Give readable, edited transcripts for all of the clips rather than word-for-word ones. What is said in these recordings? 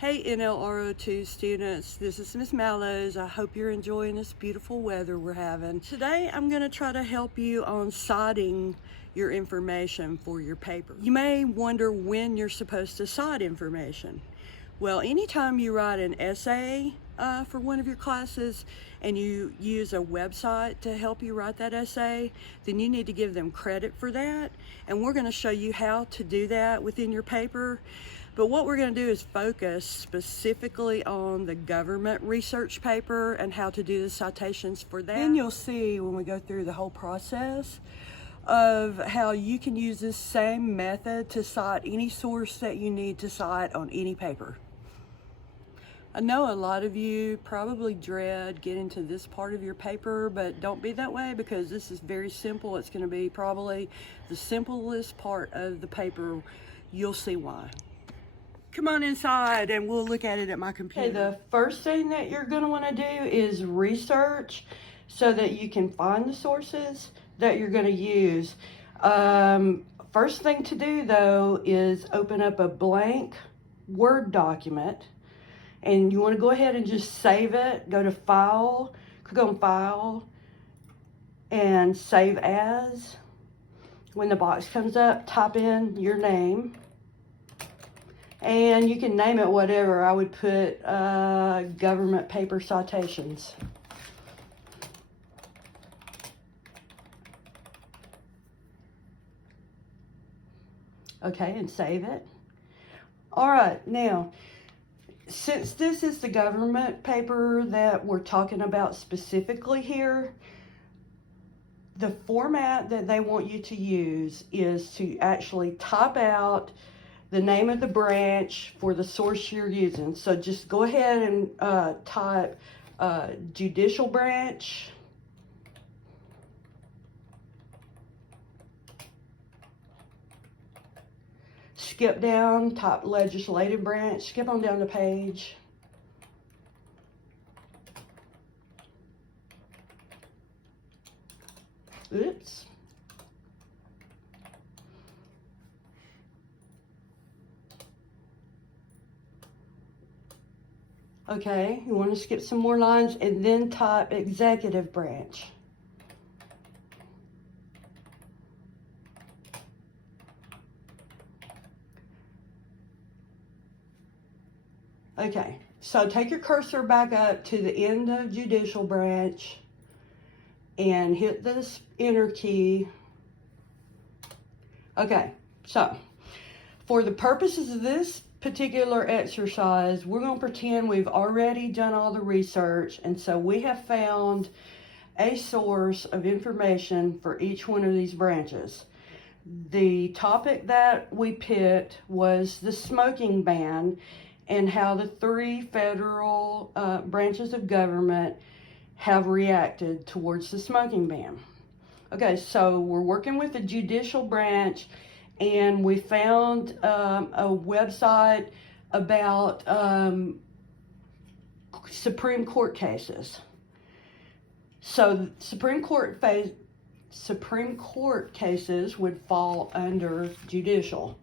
Hey NLRO2 students, this is Miss Mallows. I hope you're enjoying this beautiful weather we're having. Today I'm going to try to help you on citing your information for your paper. You may wonder when you're supposed to cite information. Well, anytime you write an essay for one of your classes and you use a website to help you write that essay, then you need to give them credit for that. And we're going to show you how to do that within your paper. But what we're going to do is focus specifically on the government research paper and how to do the citations for that. Then you'll see when we go through the whole process of how you can use this same method to cite any source that you need to cite on any paper. I know a lot of you probably dread getting to this part of your paper, but don't be that way because this is very simple. It's going to be probably the simplest part of the paper. You'll see why. Come on inside and we'll look at it at my computer. Okay, the first thing that you're going to want to do is research so that you can find the sources that you're going to use. First thing to do though is open up a blank Word document, and you want to go ahead and just save it. Go to File, click on File, and Save As. When the box comes up, type in your name. And you can name it whatever. I would put government paper citations. Okay, and save it. All right, now, since this is the government paper that we're talking about specifically here, the format that they want you to use is to actually type out the name of the branch for the source you're using. So just go ahead and type judicial branch. Skip down, type legislative branch, skip on down the page. Oops. Okay, you want to skip some more lines and then type executive branch. Okay, so take your cursor back up to the end of judicial branch and hit this enter key. Okay, so for the purposes of this particular exercise, we're going to pretend we've already done all the research, and so we have found a source of information for each one of these branches. The topic that we picked was the smoking ban and how the three federal branches of government have reacted towards the smoking ban. Okay, so we're working with the judicial branch, and we found a website about Supreme Court cases. So Supreme Court cases would fall under judicial.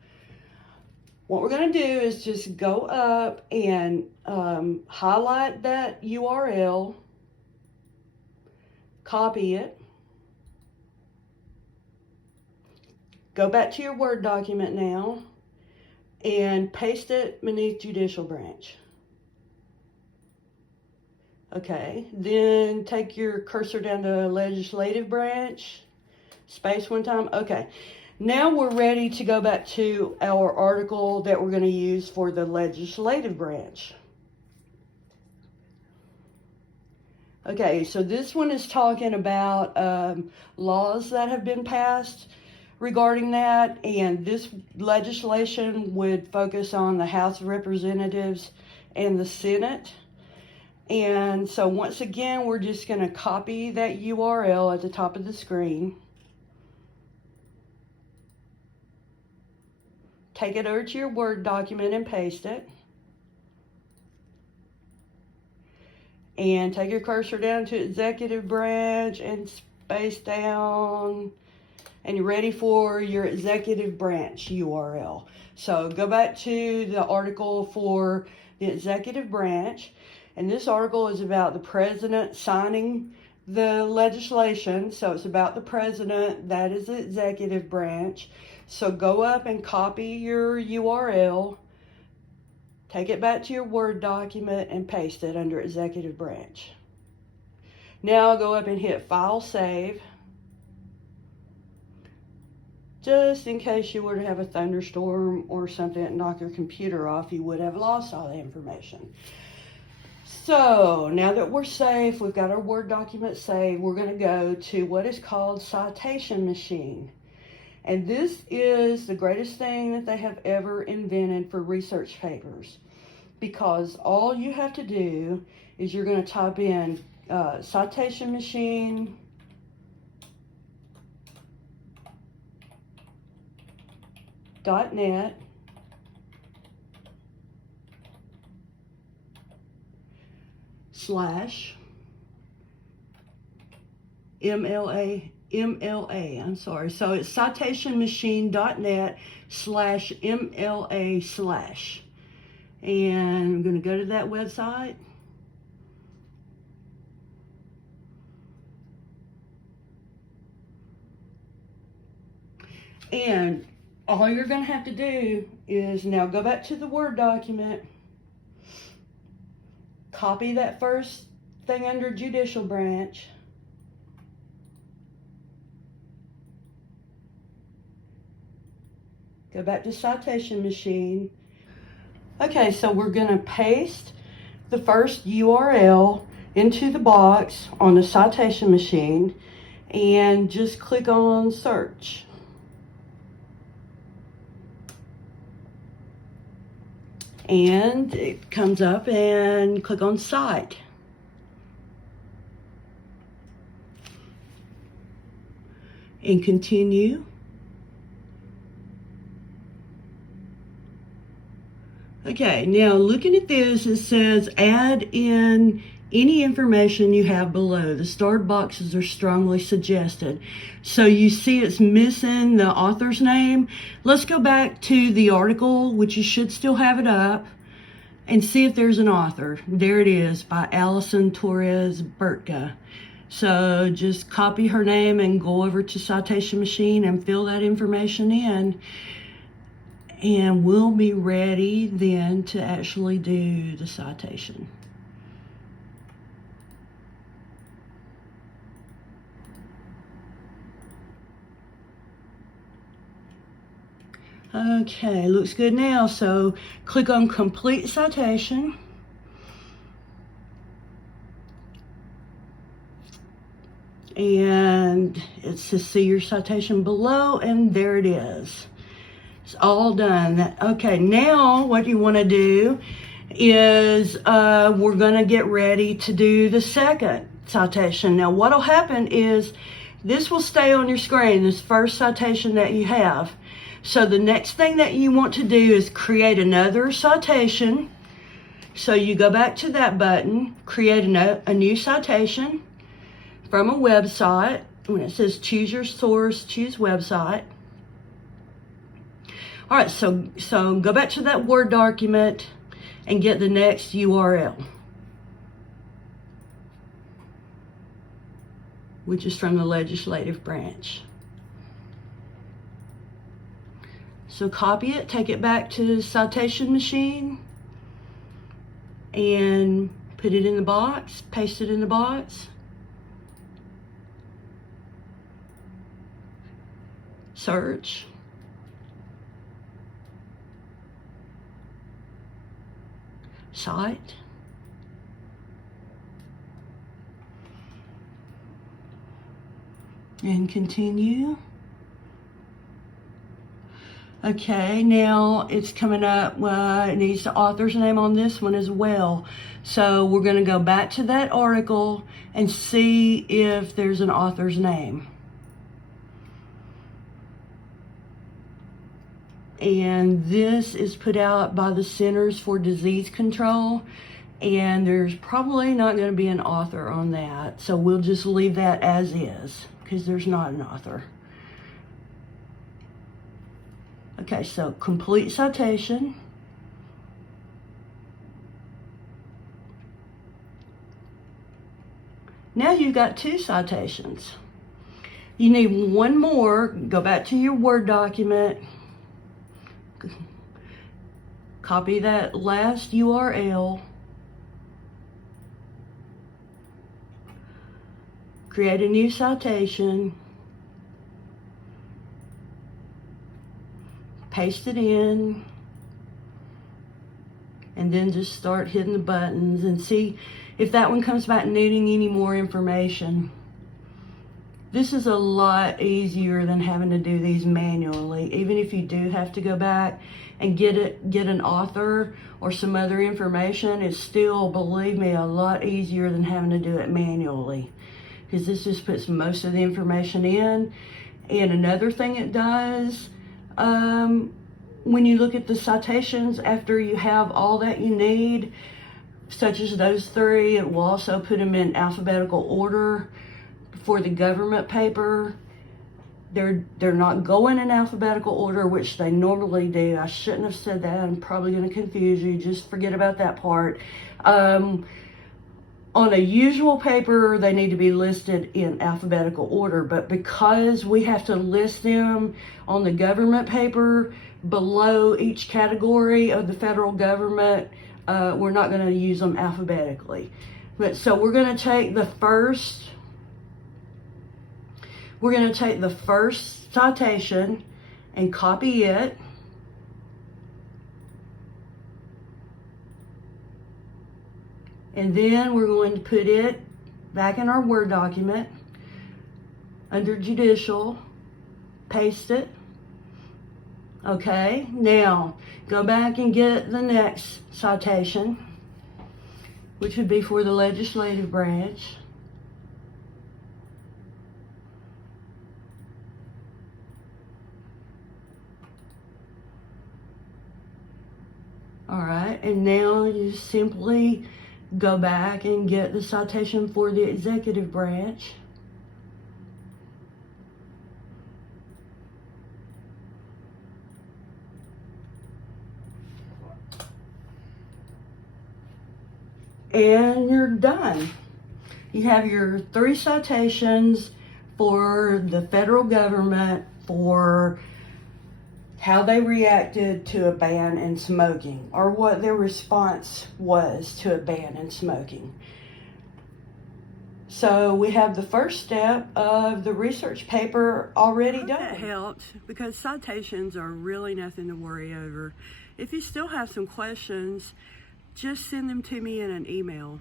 What we're going to do is just go up and highlight that URL, copy it, go back to your Word document now and paste it beneath judicial branch. Okay, then take your cursor down to legislative branch, space one time. Okay, now we're ready to go back to our article that we're going to use for the legislative branch. Okay, so this one is talking about laws that have been passed regarding that, and this legislation would focus on the House of Representatives and the Senate. And so once again, we're just going to copy that URL at the top of the screen, take it over to your Word document and paste it, and take your cursor down to executive branch and space down and you're ready for your executive branch URL. So go back to the article for the executive branch, and this article is about the president signing the legislation. So it's about the president, that is the executive branch. So go up and copy your URL, take it back to your Word document and paste it under executive branch. Now go up and hit File Save. Just in case you were to have a thunderstorm or something that knock your computer off, you would have lost all the information. So now that we're safe, we've got our Word document saved, we're going to go to what is called Citation Machine. And this is the greatest thing that they have ever invented for research papers, because all you have to do is you're going to type in Citation Machine .net / MLA, I'm sorry. So it's citationmachine.net /MLA/. And I'm going to go to that website. And all you're going to have to do is now go back to the Word document, copy that first thing under judicial branch, go back to Citation Machine. Okay, so we're going to paste the first URL into the box on the Citation Machine and just click on Search. And it comes up, and click on Cite. And continue. Okay, now looking at this, it says add in any information you have below. The starred boxes are strongly suggested. So you see it's missing the author's name. Let's go back to the article, which you should still have it up, and see if there's an author. There it is, by Allison Torres Burtka. So just copy her name and go over to Citation Machine and fill that information in. And we'll be ready then to actually do the citation. Okay, looks good now. So click on Complete Citation. And it says see your citation below, and there it is. It's all done. Okay, now what you want to do is we're going to get ready to do the second citation. Now what will happen is this will stay on your screen, this first citation that you have. So the next thing that you want to do is create another citation. So you go back to that button, create a new citation from a website. When it says choose your source, choose website. All right, so go back to that Word document and get the next URL, which is from the legislative branch. So copy it, take it back to the Citation Machine, and put it in the box, paste it in the box. Search. Cite. And continue. Okay, now it's coming up, it needs the author's name on this one as well. So we're going to go back to that article and see if there's an author's name. And this is put out by the Centers for Disease Control, and there's probably not going to be an author on that. So we'll just leave that as is, because there's not an author. Okay, so complete citation. Now you've got 2 citations. You need one more. Go back to your Word document. Copy that last URL. Create a new citation. Paste it in. And then just start hitting the buttons and see if that one comes back needing any more information. This is a lot easier than having to do these manually. Even if you do have to go back and get an author or some other information, it's still, believe me, a lot easier than having to do it manually, because this just puts most of the information in. And another thing it does, when you look at the citations, after you have all that you need, such as those 3, it will also put them in alphabetical order. For the government paper, they're not going in alphabetical order, which they normally do. I shouldn't have said that. I'm probably going to confuse you. Just forget about that part. On a usual paper, they need to be listed in alphabetical order, but because we have to list them on the government paper below each category of the federal government, we're not going to use them alphabetically. But so we're going to take the first citation and copy it. And then we're going to put it back in our Word document under Judicial, paste it. Okay, now go back and get the next citation, which would be for the legislative branch. All right, and now you simply go back and get the citation for the executive branch. And you're done. You have your 3 citations for the federal government for how they reacted to a ban in smoking, or what their response was to a ban in smoking. So we have the first step of the research paper already done. That helped, because citations are really nothing to worry over. If you still have some questions, just send them to me in an email.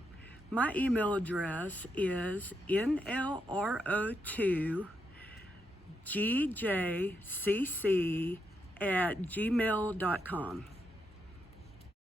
My email address is NLRO2GJCC@gmail.com.